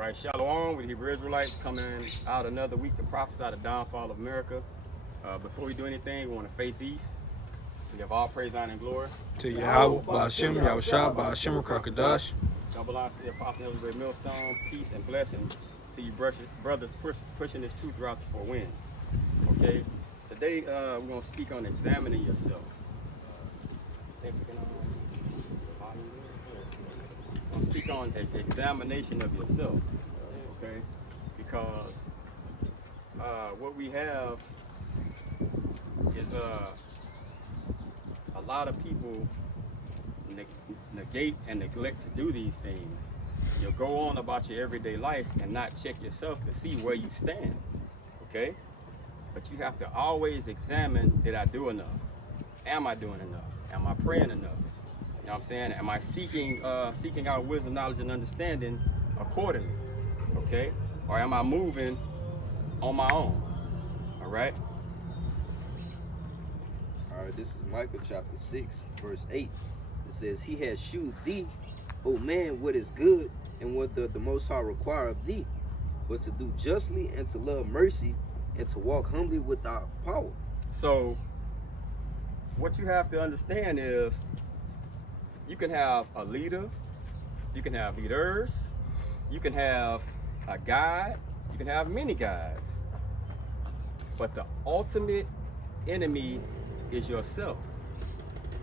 right, Shalom with Hebrew Israelites coming out another week to prophesy the downfall of America. Before we do anything, we want to face east. We have all praise, honor, and glory to Yahweh, Ba'ashem, Yahushua, Ba'ashem, Rakadash. Don't belong to the apostle of the millstone. Peace and blessing to you brothers pushing this truth throughout the four winds. Okay, today we're going to speak on examining yourself. I'm going to speak on examination of yourself. Okay, because what we have is a lot of people negate and neglect to do these things. You'll go on about your everyday life and not check yourself to see where you stand. Okay, but you have to always examine, did I do enough? Am I doing enough? Am I praying enough? You know what I'm saying? Am I seeking out wisdom, knowledge, and understanding accordingly? Okay? Or am I moving on my own? All right? All right, this is Micah chapter 6, verse 8. It says, He has shewed thee, O man, what is good, and what the Most High require of thee, but to do justly and to love mercy, and to walk humbly without power. So, what you have to understand is, you can have a leader, you can have leaders, you can have a guide, you can have many guides. But the ultimate enemy is yourself.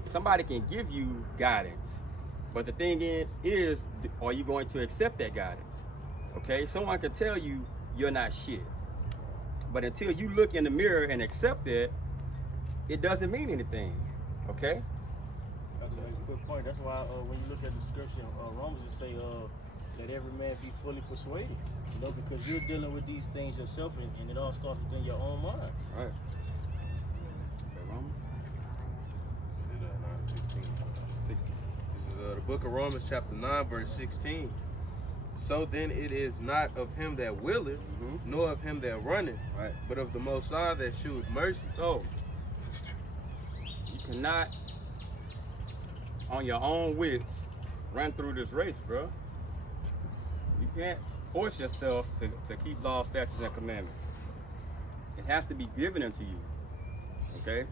Somebody can give you guidance, but the thing is, are you going to accept that guidance? Okay, someone can tell you you're not shit, but until you look in the mirror and accept it, it doesn't mean anything. Okay. That's a good point. That's why when you look at the scripture, Romans just say, let every man be fully persuaded. You know, because you're dealing with these things yourself, and it all starts within your own mind. All right. Okay, Romans 16. 16. This is the book of Romans chapter 9, verse 16. So then it is not of him that willeth, nor of him that runneth, Right. but of the Most High that sheweth mercy. So, you cannot, on your own wits, run through this race, bro. You can't force yourself to keep law, statutes, and commandments. It has to be given unto you, okay?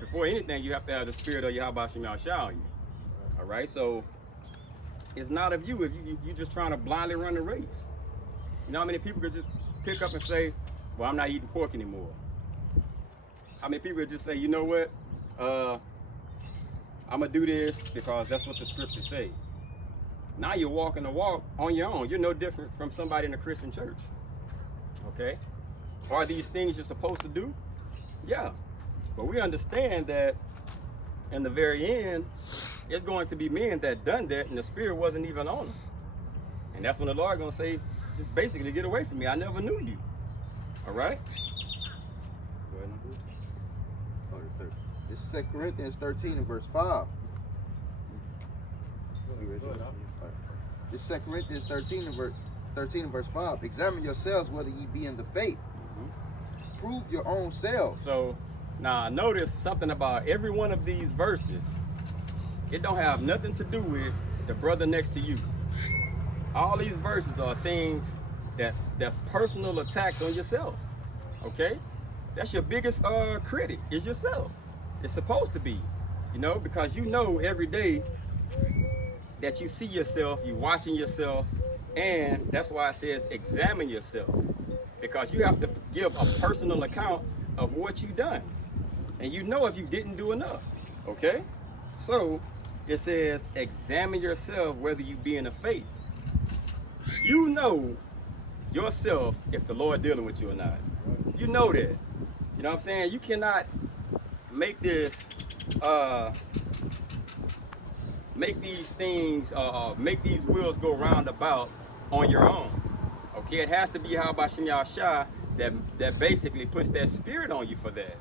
Before anything, you have to have the spirit of Yahweh Shem Yahushua on you, all right? So, it's not of you if you're just trying to blindly run the race. You know how many people could just pick up and say, well, I'm not eating pork anymore? How many people could just say, you know what? I'm gonna do this because that's what the scriptures say. Now you're walking the walk on your own. You're no different from somebody in a Christian church. Okay? Are these things you're supposed to do? Yeah. But we understand that in the very end, it's going to be men that done that and the spirit wasn't even on them. And that's when the Lord gonna say, just basically get away from me. I never knew you. All right? Go ahead and This is 2 Corinthians 13 and verse 5. This is 2 Corinthians 13 and verse 5. Examine yourselves whether ye be in the faith. Prove your own selves. So now notice something about every one of these verses. It don't have nothing to do with the brother next to you. All these verses are things that's personal attacks on yourself. Okay? That's your biggest critic, is yourself. It's supposed to be, you know, because you know every day that you see yourself, you watching yourself, and that's why it says examine yourself, because you have to give a personal account of what you've done, and you know if you didn't do enough. Okay, so it says examine yourself whether you be in the faith. You know yourself if the Lord dealing with you or not. You know that. You know what I'm saying? You cannot make this make these things make these wheels go roundabout on your own. Okay, it has to be how by Shem Yahushua that basically puts that spirit on you for that.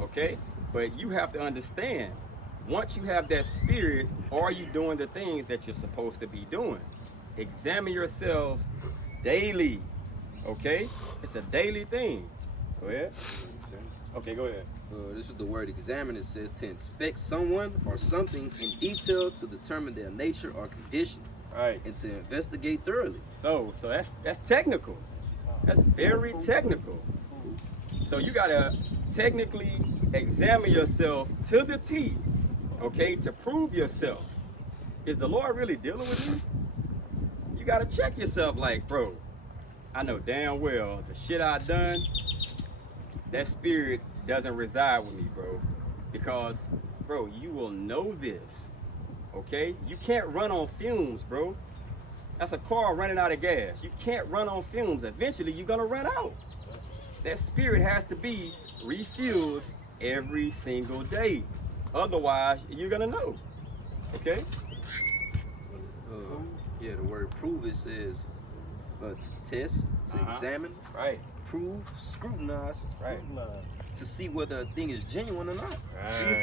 Okay, but you have to understand, once you have that spirit, are you doing the things that you're supposed to be doing? Examine yourselves daily. Okay, it's a daily thing. Go ahead. Okay, go ahead. This is the word examine. It says to inspect someone or something in detail to determine their nature or condition. Right. and to investigate thoroughly. So that's technical. That's very technical. So you gotta technically examine yourself to the T, okay, to prove yourself. Is the Lord really dealing with you? You gotta check yourself like, bro, I know damn well the shit I done, that spirit doesn't reside with me, bro. Because, bro, you will know this, okay? You can't run on fumes, bro. That's a car running out of gas. You can't run on fumes. Eventually, you're gonna run out. That spirit has to be refueled every single day. Otherwise, you're gonna know, okay? Yeah, the word prove, it says to test, to examine, Right, prove, scrutinize, right, to see whether a thing is genuine or not.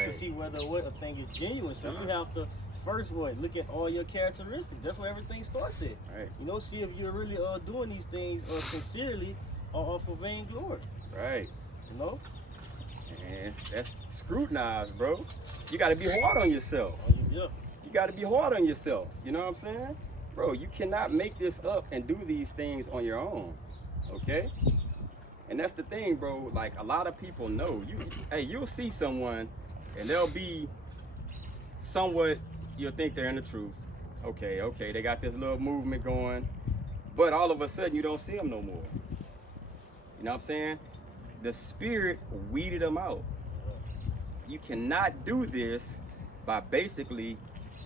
To see whether what a thing is genuine. So you have to first look at all your characteristics. That's where everything starts at. Right. You know, see if you're really doing these things sincerely or for vainglory. right. You know? And that's scrutinized, bro. You gotta be hard on yourself. Yeah. You gotta be hard on yourself. You know what I'm saying? Bro, you cannot make this up and do these things on your own. Okay? And that's the thing, bro. Like, a lot of people know. You'll see someone and they'll be somewhat, you'll think they're in the truth. Okay, they got this little movement going. But all of a sudden, you don't see them no more. You know what I'm saying? The spirit weeded them out. You cannot do this by basically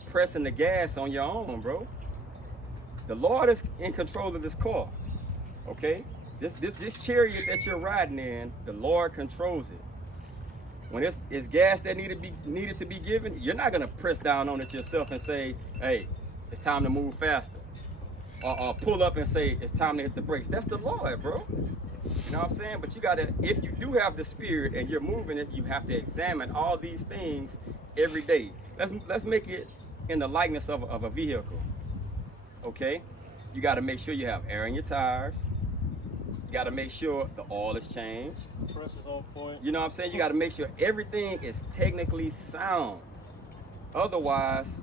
pressing the gas on your own, bro. The Lord is in control of this car, okay? This chariot that you're riding in, the Lord controls it. When it's gas that needed to be given, you're not gonna press down on it yourself and say, hey, it's time to move faster. Or pull up and say, it's time to hit the brakes. That's the Lord, bro. You know what I'm saying? But you gotta, if you do have the spirit and you're moving it, you have to examine all these things every day. Let's make it in the likeness of a vehicle. Okay? You gotta make sure you have air in your tires. You gotta make sure the oil is changed. Pressure's on point. You know what I'm saying? You gotta make sure everything is technically sound. Otherwise,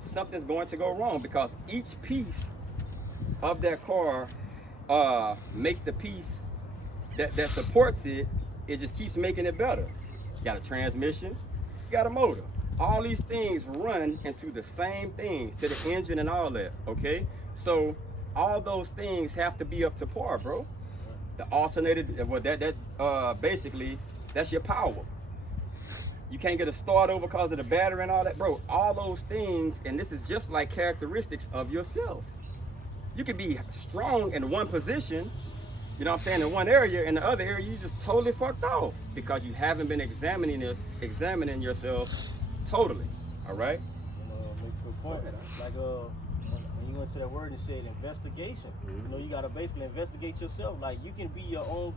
something's going to go wrong because each piece of that car makes the piece that supports it, it just keeps making it better. You got a transmission, you got a motor. All these things run into the same things, to the engine and all that, okay? So all those things have to be up to par, bro. The alternator, well, basically, that's your power. You can't get a start over because of the battery and all that, bro. All those things, and this is just like characteristics of yourself. You could be strong in one position, you know what I'm saying, in one area, in the other area, you just totally fucked off because you haven't been examining yourself totally, all right? Makes a good point. Like when you went to that word and said investigation, you know, you gotta basically investigate yourself. Like you can be your own,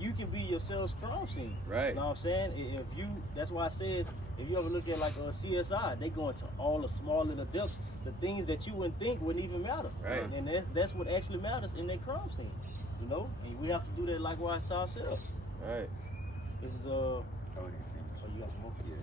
you can be yourself's crime scene. Right. You know what I'm saying? If you, that's why I says, if you ever look at like CSI, they go into all the small little depths, the things that you wouldn't think wouldn't even matter. Right. And that's what actually matters in that crime scene. You know, and we have to do that likewise to ourselves. Right. This is you got some more? Yeah.